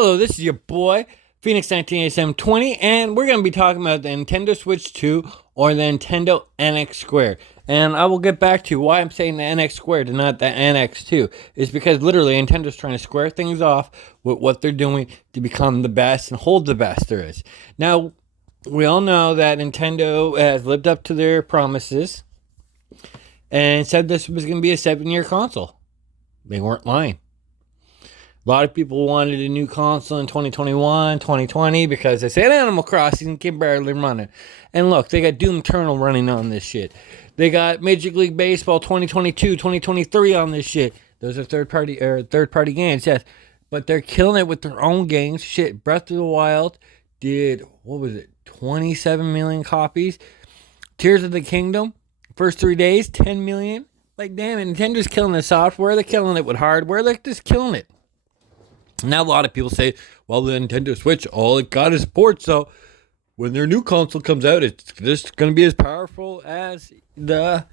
Hello, this is your boy, Phoenix 198720, and we're going to be talking about the Nintendo Switch 2 or the Nintendo NX Squared. And I will get back to why I'm saying the NX Squared and not the NX2. Is because literally Nintendo's trying to square things off with what they're doing to become the best and hold the best there is. Now, we all know that Nintendo has lived up to their promises and said this was going to be a 7-year console. They weren't lying. A lot of people wanted a new console in 2021, 2020 because they said Animal Crossing can barely run it. And look, they got Doom Eternal running on this shit. They got Major League Baseball 2022, 2023 on this shit. Those are third-party games, yes. But they're killing it with their own games. Shit, Breath of the Wild did, 27 million copies. Tears of the Kingdom, first 3 days, 10 million. Like, damn, Nintendo's killing the software. They're killing it with hardware. They're just killing it. Now, a lot of people say, well, the Nintendo Switch, all it got is ports, so when their new console comes out, it's just going to be as powerful as the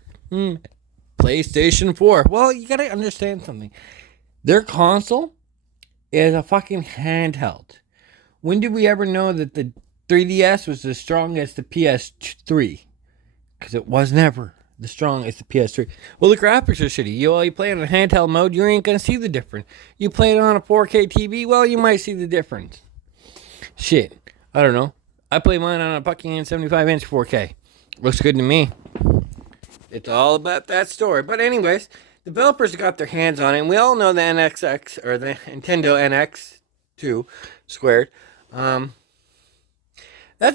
PlayStation 4. Well, you got to understand something. Their console is a fucking handheld. When did we ever know that the 3DS was as strong as the PS3? Because it was never the strongest the PS3. Well, the graphics are shitty. You play it on handheld mode, you ain't gonna see the difference. You play it on a 4K TV, well, you might see the difference. Shit, I don't know. I play mine on a fucking 75-inch 4K. Looks good to me. It's all about that story. But anyways, developers got their hands on it, and we all know the NXX, or the Nintendo NX2 squared. That's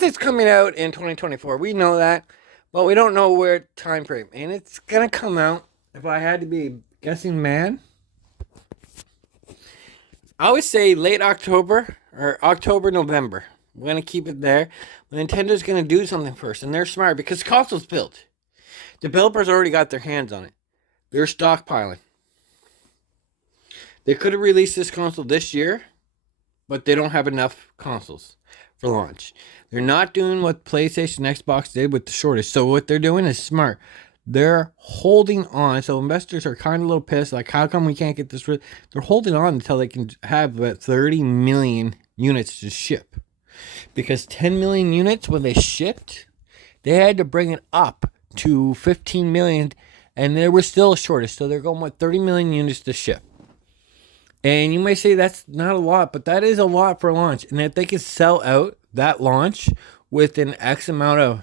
it's coming out in 2024. We know that. But we don't know where time frame. And it's going to come out, if I had to be a guessing man, I would say late October or October, November. We're going to keep it there. But Nintendo's going to do something first. And they're smart because the console's built. Developers already got their hands on it. They're stockpiling. They could have released this console this year, but they don't have enough consoles for launch. They're not doing what PlayStation and Xbox did with the shortage. So what they're doing is smart. They're holding on. So investors are kind of a little pissed. Like, how come we can't get this? They're holding on until they can have about 30 million units to ship. Because 10 million units, when they shipped, they had to bring it up to 15 million. And there was still a shortage. So they're going with 30 million units to ship. And you may say that's not a lot, but that is a lot for launch. And if they can sell out that launch within an X amount of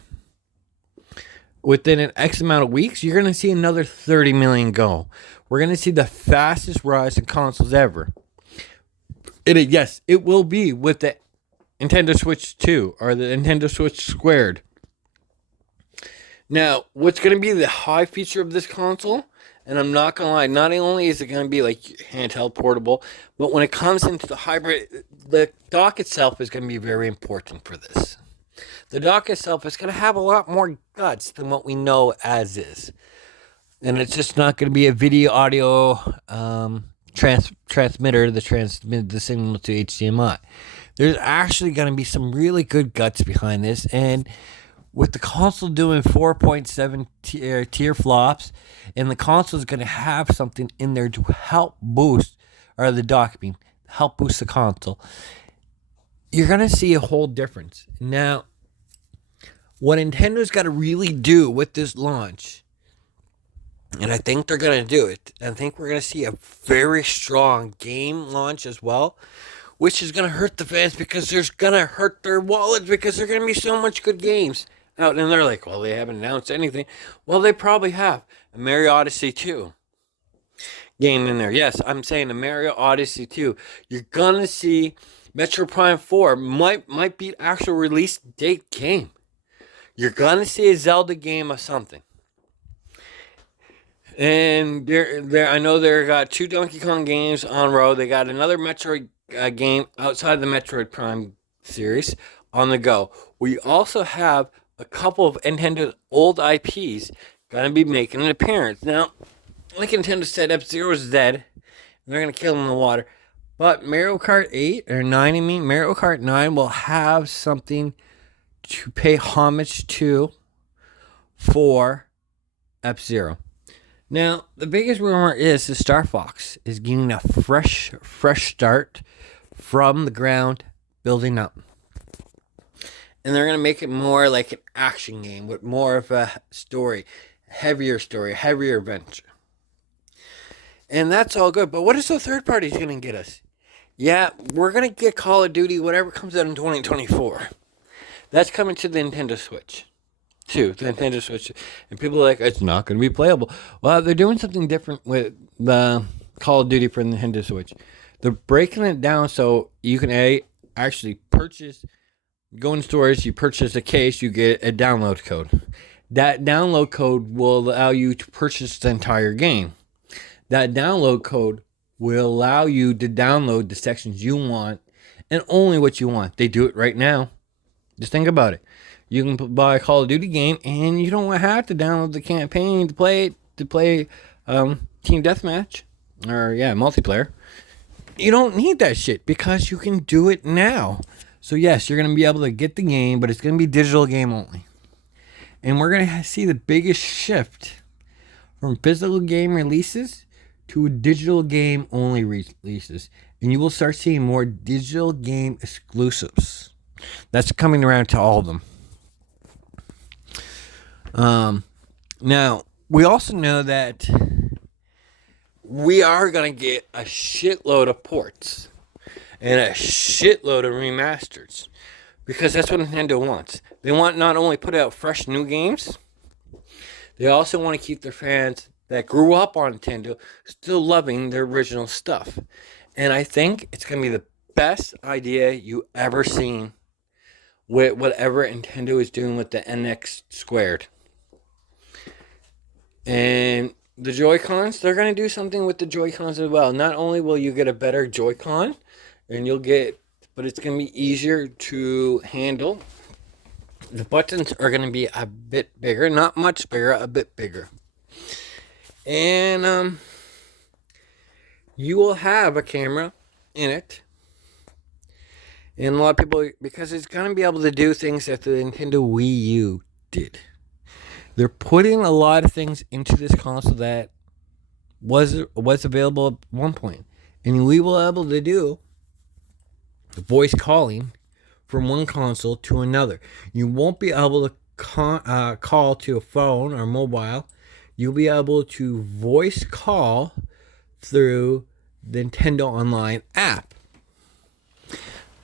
weeks, you're going to see another 30 million go. We're going to see the fastest rise in consoles ever. Yes, it will be with the Nintendo Switch 2 or the Nintendo Switch Squared. Now, what's going to be the high feature of this console? And I'm not going to lie, not only is it going to be like handheld portable, but when it comes into the hybrid, the dock itself is going to be very important for this. The dock itself is going to have a lot more guts than what we know as is. And it's just not going to be a video audio transmitter that transmits the signal to HDMI. There's actually going to be some really good guts behind this. And with the console doing 4.7 tier flops, and the console is going to have something in there to help boost, or the dock help boost the console, you're going to see a whole difference. Now, what Nintendo's got to really do with this launch, and I think they're going to do it, I think we're going to see a very strong game launch as well, which is going to hurt the fans because there's going to hurt their wallets because there's going to be so much good games out, and they're like, well, they haven't announced anything. Well, they probably have. A Mario Odyssey 2 game in there. Yes, I'm saying a Mario Odyssey 2. You're gonna see Metro Prime 4 might be actual release date game. You're gonna see a Zelda game of something. And I know they got 2 Donkey Kong games on road. They got another Metroid game outside the Metroid Prime series on the go. We also have a couple of Nintendo's old IPs going to be making an appearance. Now, like Nintendo said, F-Zero is dead. They're going to kill him in the water. But Mario Kart 8, or 9, Mario Kart 9 will have something to pay homage to for F-Zero. Now, the biggest rumor is that Star Fox is getting a fresh start from the ground, building up. And they're going to make it more like an action game with more of a story, heavier adventure. And that's all good. But what is the third party going to get us? Yeah, we're going to get Call of Duty, whatever comes out in 2024. That's coming to the Nintendo Switch. The Nintendo Switch. And people are like, it's not going to be playable. Well, they're doing something different with the Call of Duty for the Nintendo Switch. They're breaking it down so you can actually purchase, go in stores, you purchase a case, you get a download code. That download code will allow you to purchase the entire game. That download code will allow you to download the sections you want and only what you want. They do it right now. Just think about it. You can buy a Call of Duty game and you don't have to download the campaign to play Team Deathmatch or multiplayer. You don't need that shit because you can do it now. So yes, you're going to be able to get the game, but it's going to be digital game only. And we're going to see the biggest shift from physical game releases to digital game only releases. And you will start seeing more digital game exclusives. That's coming around to all of them. Now, we also know that we are going to get a shitload of ports and a shitload of remasters because that's what Nintendo wants. They want not only put out fresh new games, they also want to keep their fans that grew up on Nintendo still loving their original stuff. And I think it's going to be the best idea you ever seen with whatever Nintendo is doing with the NX Squared. And the Joy-Cons, they're going to do something with the Joy-Cons as well. Not only will you get a better Joy-Con, but it's going to be easier to handle. The buttons are going to be a bit bigger, not much bigger, a bit bigger. And you will have a camera in it. And a lot of people, because it's going to be able to do things that the Nintendo Wii U did. They're putting a lot of things into this console that was available at one point. And we will be able to do voice calling from one console to another. You won't be able to call to a phone or mobile. You'll be able to voice call through the Nintendo Online app.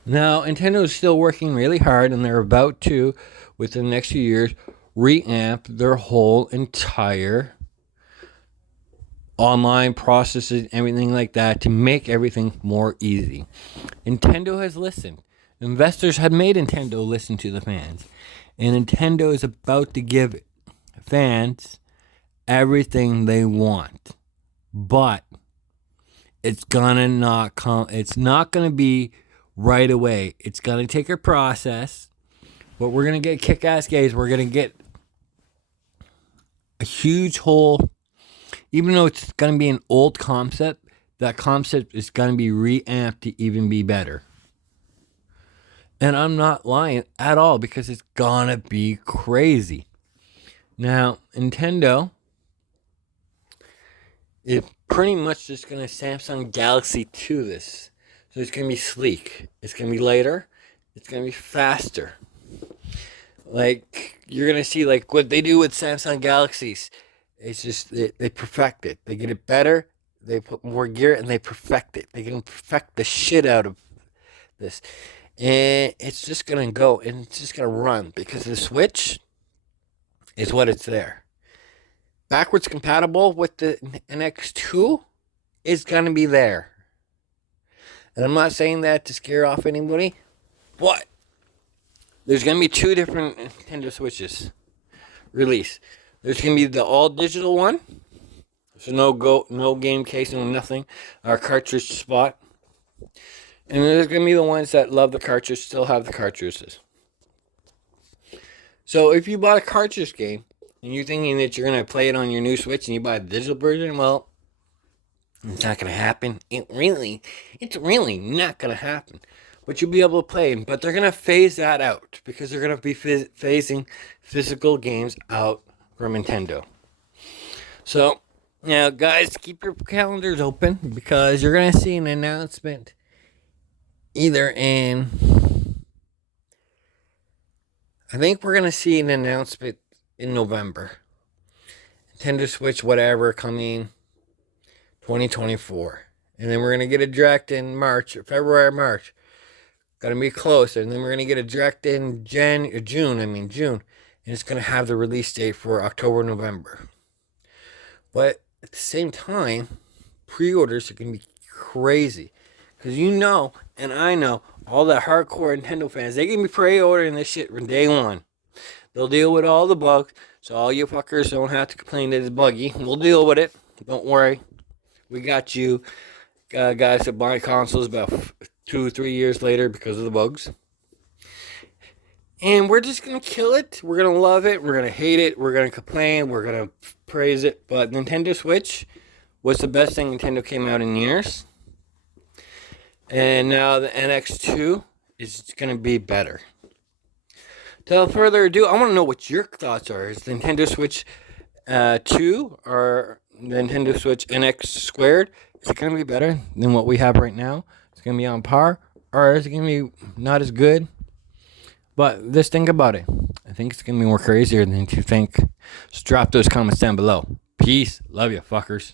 Now, Nintendo is still working really hard, and they're about to, within the next few years, reamp their whole entire online processes, everything like that, to make everything more easy. Nintendo has listened. Investors have made Nintendo listen to the fans. And Nintendo is about to give fans everything they want. But it's not gonna be right away. It's gonna take a process. But we're gonna get kick-ass games. We're gonna get a huge whole, even though it's gonna be an old concept, that concept is gonna be reamped to even be better. And I'm not lying at all because it's gonna be crazy. Now, Nintendo is pretty much just gonna Samsung Galaxy 2 this. So it's gonna be sleek. It's gonna be lighter. It's gonna be faster. Like, you're gonna see like what they do with Samsung Galaxies. It's just they perfect it. They get it better. They put more gear and they perfect it. They can perfect the shit out of this. And it's just going to go and it's just going to run because the Switch is what it's there. Backwards compatible with the NX2 is going to be there. And I'm not saying that to scare off anybody, but there's going to be two different Nintendo Switches released. There's going to be the all digital one. So no game case, no nothing. Our cartridge spot. And there's going to be the ones that love the cartridge, still have the cartridges. So if you bought a cartridge game, and you're thinking that you're going to play it on your new Switch, and you buy a digital version, well, it's not going to happen. It's really not going to happen. But you'll be able to play them. But they're going to phase that out, because they're going to be phasing physical games out from Nintendo. So, now guys, keep your calendars open, because you're going to see an announcement either in, I think we're going to see an announcement in November. Nintendo Switch, whatever, coming 2024. And then we're going to get a direct in March, February, March. Gonna be close. And then we're going to get a direct in June. And it's going to have the release date for October, November. But at the same time, pre-orders are going to be crazy. Because you know, and I know, all the hardcore Nintendo fans, they can be pre-ordering this shit from day one. They'll deal with all the bugs, so all you fuckers don't have to complain that it's buggy. We'll deal with it. Don't worry. We got you. Guys that buy consoles about 2 or 3 years later because of the bugs. And we're just going to kill it. We're going to love it. We're going to hate it. We're going to complain. We're going to praise it. But Nintendo Switch was the best thing Nintendo came out in years. And now the NX2 is going to be better. Without further ado, I want to know what your thoughts are. Is the Nintendo Switch 2 or the Nintendo Switch NX squared, is it going to be better than what we have right now? Is it going to be on par? Or is it going to be not as good? But just think about it. I think it's going to be more crazier than you think. Just drop those comments down below. Peace. Love you, fuckers.